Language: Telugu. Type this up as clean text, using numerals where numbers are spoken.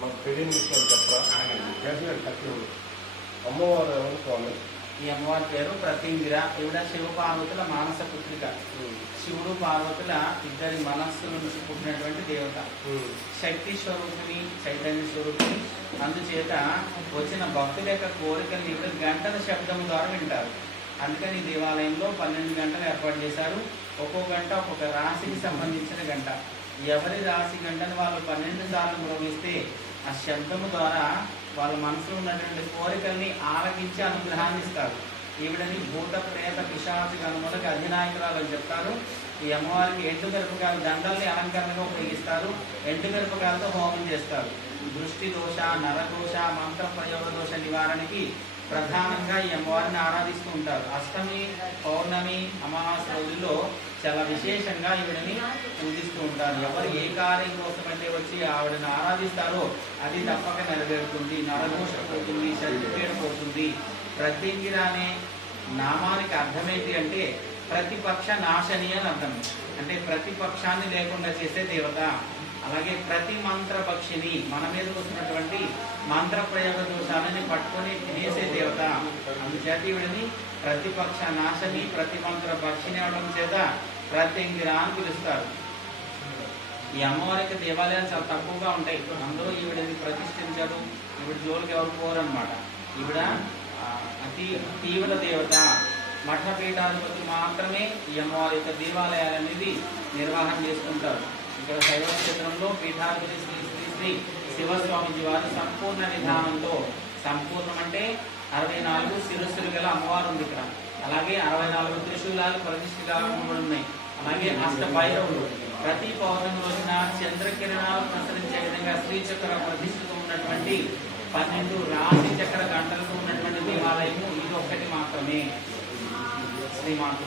మాకు తెలియని విషయం చెప్పరా? అమ్మవారు ఎవరు స్వామి? ఈ అమ్మవారి పేరు ప్రత్యంగిర. ఈవిడ శివ పార్వతుల మానస పుత్రిక. శివుడు పార్వతుల ఇద్దరి మనస్సు నుంచి పుట్టినటువంటి దేవత. శక్తి స్వరూపిణి, చైతన్య స్వరూపిణి. అందుచేత వచ్చిన భక్తుల యొక్క కోరికలు ఇక్కడ గంటల శబ్దం ద్వారా వింటారు. అందుకని ఈ దేవాలయంలో 12 గంటలు ఏర్పాటు చేశారు. ఒక్కో గంట ఒక్కొక్క రాశికి సంబంధించిన గంట. ఎవరి రాశి గంటను వాళ్ళు 12 సార్లు మ్రోగిస్తే ఆ శబ్దము ద్వారా వాళ్ళ మనసులో ఉన్నటువంటి కోరికల్ని ఆలకించి అనుగ్రహాన్ని ఇస్తారు. ఈవిడని భూత ప్రేత పిశాచ గణములకు అధినాయకురాలు అని చెప్తారు. ఈ అమ్మవారికి ఎండుగరపకాయలు దండల్ని అలంకరణగా ఉపయోగిస్తారు. ఎండుగరపకాయలతో హోమం చేస్తారు. దృష్టి దోష, నరదోష, మంత్ర ప్రయోగ దోష నివారణకి ప్రధానంగా ఈ అమ్మవారిని ఆరాధిస్తూ ఉంటారు. అష్టమి, పౌర్ణమి, అమావాస్య రోజుల్లో చాలా విశేషంగా ఈవిడని పూజిస్తూ ఉంటారు. ఎవరు ఏ కార్యం కోసమైతే వచ్చి ఆవిడని ఆరాధిస్తారో అది తప్పక నెరవేరుతుంది. నరదోష పోతుంది, శత్రుపీడ పోతుంది. ప్రత్యంగిర అనే నామానికి అర్థం ఏంటి అంటే ప్రతిపక్ష నాశని అని అర్థం. అంటే ప్రతిపక్షాన్ని లేకుండా చేసే దేవత. అలాగే ప్రతి మంత్ర పక్షిని, మన మీదకి వస్తున్నటువంటి మంత్ర ప్రయోగ దోషాలని పట్టుకొని తినేసే దేవత. అందుచేత ఈవిడని ప్రతిపక్ష నాశని, ప్రతి మంత్ర పక్షిని అవడం చేత ప్రత్యంగిర అని పిలుస్తారు. ఈ అమ్మవారికి దేవాలయాలు చాలా తక్కువగా ఉంటాయి. అందరూ ఈవిడని ప్రతిష్ఠించారు. ఈవిడ జోలికి ఎవరు పోరన్నమాట. ఈవిడ అతి తీవ్ర దేవత. మఠపీఠాధిపతి మాత్రమే ఈ అమ్మవారి యొక్క దేవాలయాలు అనేది నిర్వహణ చేసుకుంటారు. ఇక్కడ శైవ క్షేత్రంలో పీఠాధిపతి శ్రీ శ్రీ శ్రీ శివస్వామిజీ వారు సంపూర్ణ విధానంతో, సంపూర్ణం అంటే 64 శిరస్సులు గల అమ్మవారు ఉంది ఇక్కడ. అలాగే 64 త్రిశూలాలు ప్రతిష్ఠగా ఉన్నాయి. అలాగే అష్టభైరవులు. ప్రతి పౌర్ణమి రోజున చంద్రకిరణాలు ప్రసరించే విధంగా శ్రీచక్ర ప్రతిష్ఠతో ఉన్నటువంటి 12 రాశి చక్ర గంటలతో ఉన్నటువంటి దేవాలయము ఇది ఒక్కటి మాత్రమే. శ్రీమాతృ